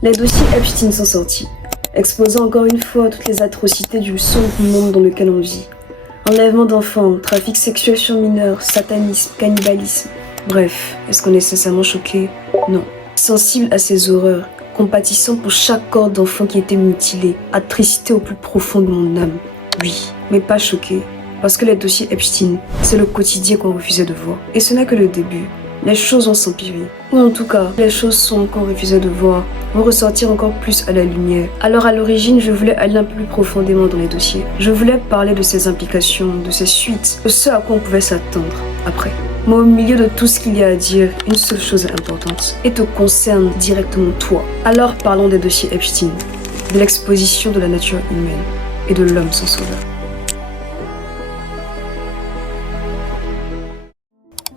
Les dossiers Epstein sont sortis, exposant encore une fois toutes les atrocités du sombre monde dans lequel on vit. Enlèvement d'enfants, trafic sexuel sur mineurs, satanisme, cannibalisme. Bref, est-ce qu'on est sincèrement choqué? Non. Sensible à ces horreurs, compatissant pour chaque corps d'enfant qui était mutilé, attristé au plus profond de mon âme. Oui, mais pas choqué. Parce que les dossiers Epstein, c'est le quotidien qu'on refusait de voir. Et ce n'est que le début. Les choses vont s'empirer. Ou en tout cas, les choses qu'on refusait de voir vont ressortir encore plus à la lumière. Alors à l'origine, je voulais aller un peu plus profondément dans les dossiers. Je voulais parler de ses implications, de ses suites, de ce à quoi on pouvait s'attendre après. Mais au milieu de tout ce qu'il y a à dire, une seule chose est importante et te concerne directement toi. Alors parlons des dossiers Epstein, de l'exposition de la nature humaine et de l'homme sans sauveur.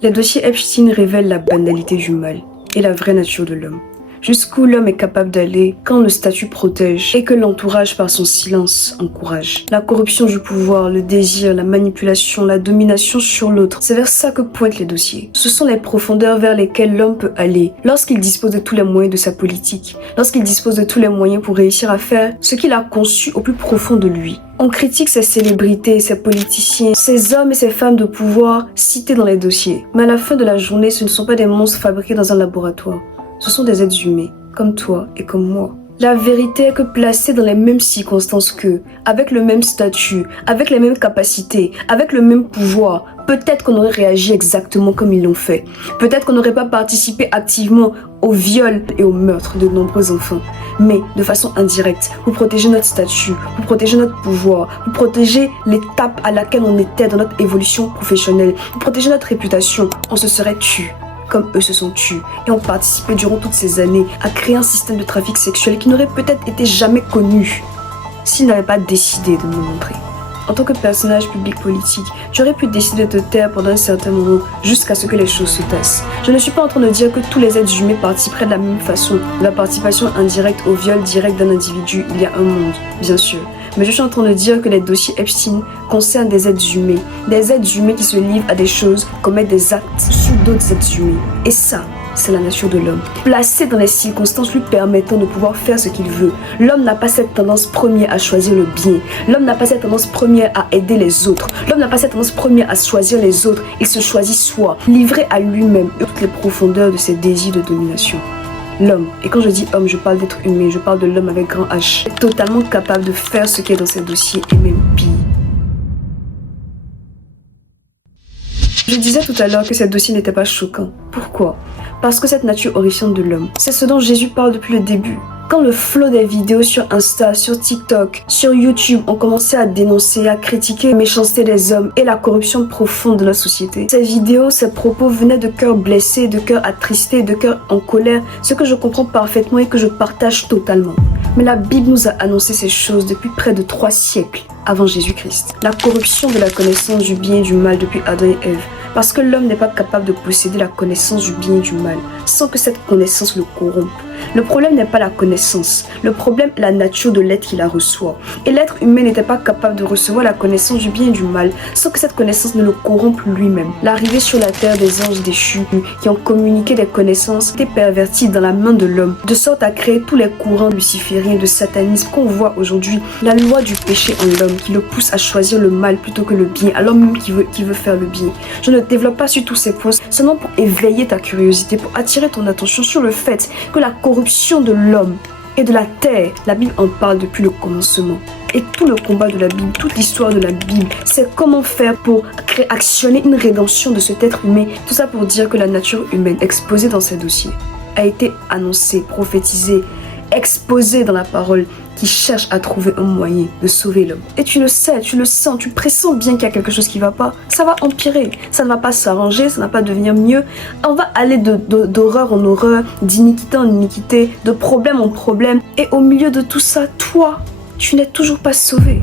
Les dossiers Epstein révèlent la banalité du mal et la vraie nature de l'homme. Jusqu'où l'homme est capable d'aller quand le statut protège et que l'entourage par son silence encourage. La corruption du pouvoir, le désir, la manipulation, la domination sur l'autre, c'est vers ça que pointent les dossiers. Ce sont les profondeurs vers lesquelles l'homme peut aller lorsqu'il dispose de tous les moyens de sa politique, lorsqu'il dispose de tous les moyens pour réussir à faire ce qu'il a conçu au plus profond de lui. On critique ces célébrités, ces politiciens, ces hommes et ces femmes de pouvoir cités dans les dossiers. Mais à la fin de la journée, ce ne sont pas des monstres fabriqués dans un laboratoire. Ce sont des êtres humains, comme toi et comme moi. La vérité est que placés dans les mêmes circonstances qu'eux, avec le même statut, avec les mêmes capacités, avec le même pouvoir, peut-être qu'on aurait réagi exactement comme ils l'ont fait. Peut-être qu'on n'aurait pas participé activement au viol et au meurtre de nombreux enfants. Mais de façon indirecte, pour protéger notre statut, pour protéger notre pouvoir, pour protéger l'étape à laquelle on était dans notre évolution professionnelle, pour protéger notre réputation, on se serait tué. Comme eux se sont tués et ont participé durant toutes ces années à créer un système de trafic sexuel qui n'aurait peut-être été jamais connu s'ils n'avaient pas décidé de nous le montrer. En tant que personnage public politique, tu aurais pu décider de te taire pendant un certain moment jusqu'à ce que les choses se tassent. Je ne suis pas en train de dire que tous les êtres humains participeraient de la même façon. De la participation indirecte au viol direct d'un individu, il y a un monde, bien sûr. Mais je suis en train de dire que les dossiers Epstein concernent des êtres humains. Des êtres humains qui se livrent à des choses, commettent des actes sur d'autres êtres humains. Et ça, c'est la nature de l'homme. Placé dans les circonstances lui permettant de pouvoir faire ce qu'il veut. L'homme n'a pas cette tendance première à choisir le bien. L'homme n'a pas cette tendance première à aider les autres. L'homme n'a pas cette tendance première à choisir les autres. Il se choisit soi, livré à lui-même et toutes les profondeurs de ses désirs de domination. L'homme, et quand je dis homme, je parle d'être humain, je parle de l'homme avec grand H, est totalement capable de faire ce qui est dans ses dossiers et même pire. Je disais tout à l'heure que ces dossiers n'étaient pas choquants. Pourquoi? Parce que cette nature horrifiante de l'homme, c'est ce dont Jésus parle depuis le début. Quand le flot des vidéos sur Insta, sur TikTok, sur YouTube ont commencé à dénoncer, à critiquer la méchanceté des hommes et la corruption profonde de notre société, ces vidéos, ces propos venaient de cœurs blessés, de cœurs attristés, de cœurs en colère, ce que je comprends parfaitement et que je partage totalement. Mais la Bible nous a annoncé ces choses depuis près de 3 siècles avant Jésus-Christ. La corruption de la connaissance du bien et du mal depuis Adam et Ève. Parce que l'homme n'est pas capable de posséder la connaissance du bien et du mal sans que cette connaissance le corrompe. Le problème n'est pas la connaissance, le problème est la nature de l'être qui la reçoit. Et l'être humain n'était pas capable de recevoir la connaissance du bien et du mal sans que cette connaissance ne le corrompe lui-même. L'arrivée sur la terre des anges déchus qui ont communiqué des connaissances étaient perverties dans la main de l'homme, de sorte à créer tous les courants lucifériens de satanisme qu'on voit aujourd'hui. La loi du péché en l'homme qui le pousse à choisir le mal plutôt que le bien, à l'homme même qui veut faire le bien. Je ne développe pas sur tous ces points, seulement pour éveiller ta curiosité, pour attirer ton attention sur le fait que la corruption de l'homme et de la terre, la Bible en parle depuis le commencement. Et tout le combat de la Bible, toute l'histoire de la Bible, c'est comment faire pour actionner une rédemption de cet être humain. Tout ça pour dire que la nature humaine exposée dans ces dossiers a été annoncée, prophétisée, exposée dans la parole qui cherche à trouver un moyen de sauver l'homme. Et tu le sais, tu le sens, tu pressens bien qu'il y a quelque chose qui ne va pas. Ça va empirer, ça ne va pas s'arranger, ça ne va pas devenir mieux. On va aller d'horreur en horreur, d'iniquité en iniquité, de problème en problème. Et au milieu de tout ça, toi, tu n'es toujours pas sauvé.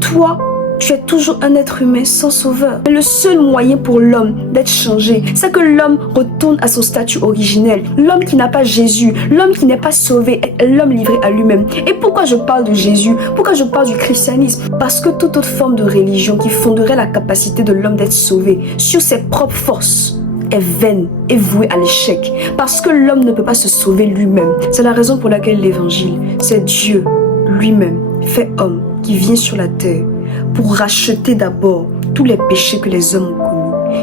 Toi, tu es toujours un être humain sans sauveur. Et le seul moyen pour l'homme d'être changé, c'est que l'homme retourne à son statut originel. L'homme qui n'a pas Jésus, l'homme qui n'est pas sauvé, est l'homme livré à lui-même. Et pourquoi je parle de Jésus? Pourquoi je parle du christianisme? Parce que toute autre forme de religion qui fonderait la capacité de l'homme d'être sauvé sur ses propres forces est vaine et vouée à l'échec. Parce que l'homme ne peut pas se sauver lui-même. C'est la raison pour laquelle l'évangile, c'est Dieu lui-même, fait homme, qui vient sur la terre pour racheter d'abord tous les péchés que les hommes ont commis.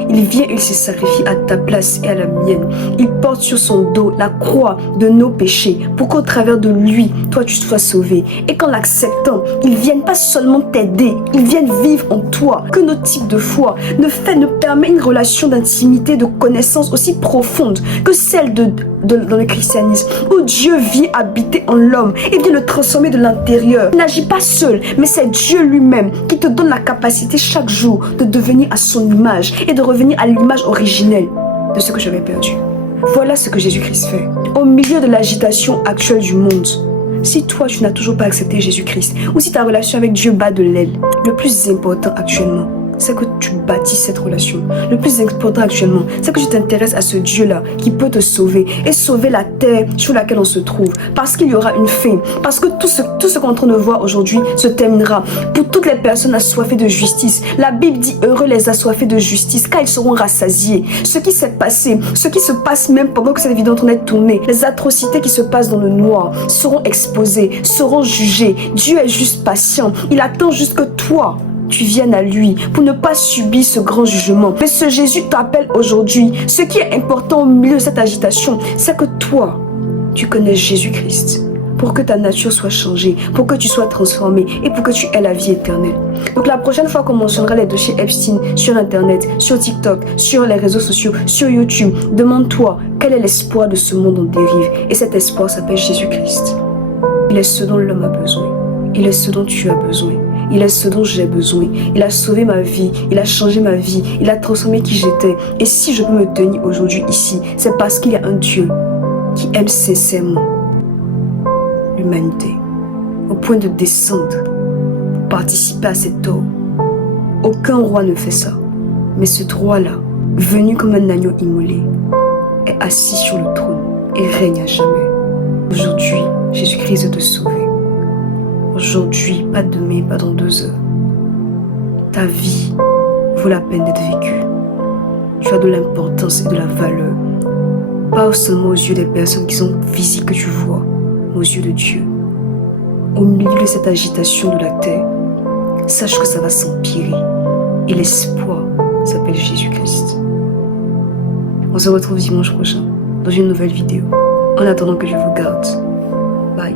Il vient, il se sacrifie à ta place et à la mienne. Il porte sur son dos la croix de nos péchés pour qu'au travers de lui, toi tu sois sauvé. Et qu'en l'acceptant, il vienne pas seulement t'aider, il vienne vivre en toi. Que notre type de foi ne permet une relation d'intimité, de connaissance aussi profonde que celle dans le christianisme, où Dieu vient habiter en l'homme et vient le transformer de l'intérieur. Il n'agit pas seul, mais c'est Dieu lui-même qui te donne la capacité chaque jour de devenir à son image et de revenir à l'image originelle de ce que j'avais perdu. Voilà ce que Jésus-Christ fait. Au milieu de l'agitation actuelle du monde, si toi tu n'as toujours pas accepté Jésus-Christ, ou si ta relation avec Dieu bat de l'aile, le plus important actuellement, c'est que tu bâtis cette relation. Le plus important actuellement, c'est que tu t'intéresses à ce Dieu-là qui peut te sauver et sauver la terre sur laquelle on se trouve. Parce qu'il y aura une fin. Parce que tout ce qu'on est en train de voir aujourd'hui se terminera. Pour toutes les personnes assoiffées de justice, la Bible dit heureux les assoiffés de justice, car ils seront rassasiés. Ce qui s'est passé, ce qui se passe même pendant que cette vidéo est en train d'être tournée, les atrocités qui se passent dans le noir seront exposées, seront jugées. Dieu est juste patient. Il attend juste que toi, tu viennes à lui pour ne pas subir ce grand jugement. Mais ce Jésus t'appelle aujourd'hui. Ce qui est important au milieu de cette agitation, c'est que toi, tu connais Jésus-Christ pour que ta nature soit changée, pour que tu sois transformé et pour que tu aies la vie éternelle. Donc la prochaine fois qu'on mentionnera les dossiers Epstein sur Internet, sur TikTok, sur les réseaux sociaux, sur YouTube, demande-toi quel est l'espoir de ce monde en dérive. Et cet espoir s'appelle Jésus-Christ. Il est ce dont l'homme a besoin. Il est ce dont tu as besoin. Il est ce dont j'ai besoin. Il a sauvé ma vie. Il a changé ma vie. Il a transformé qui j'étais. Et si je peux me tenir aujourd'hui ici, c'est parce qu'il y a un Dieu qui aime sincèrement l'humanité, au point de descendre pour participer à cette œuvre. Aucun roi ne fait ça. Mais ce roi-là, venu comme un agneau immolé, est assis sur le trône et règne à jamais. Aujourd'hui, Jésus-Christ veut te sauver. Aujourd'hui, pas demain, pas dans 2 heures. Ta vie vaut la peine d'être vécue. Tu as de l'importance et de la valeur. Pas seulement aux yeux des personnes qui sont physiques que tu vois, mais aux yeux de Dieu. Au milieu de cette agitation de la terre, sache que ça va s'empirer. Et l'espoir s'appelle Jésus-Christ. On se retrouve dimanche prochain dans une nouvelle vidéo. En attendant que je vous garde. Bye.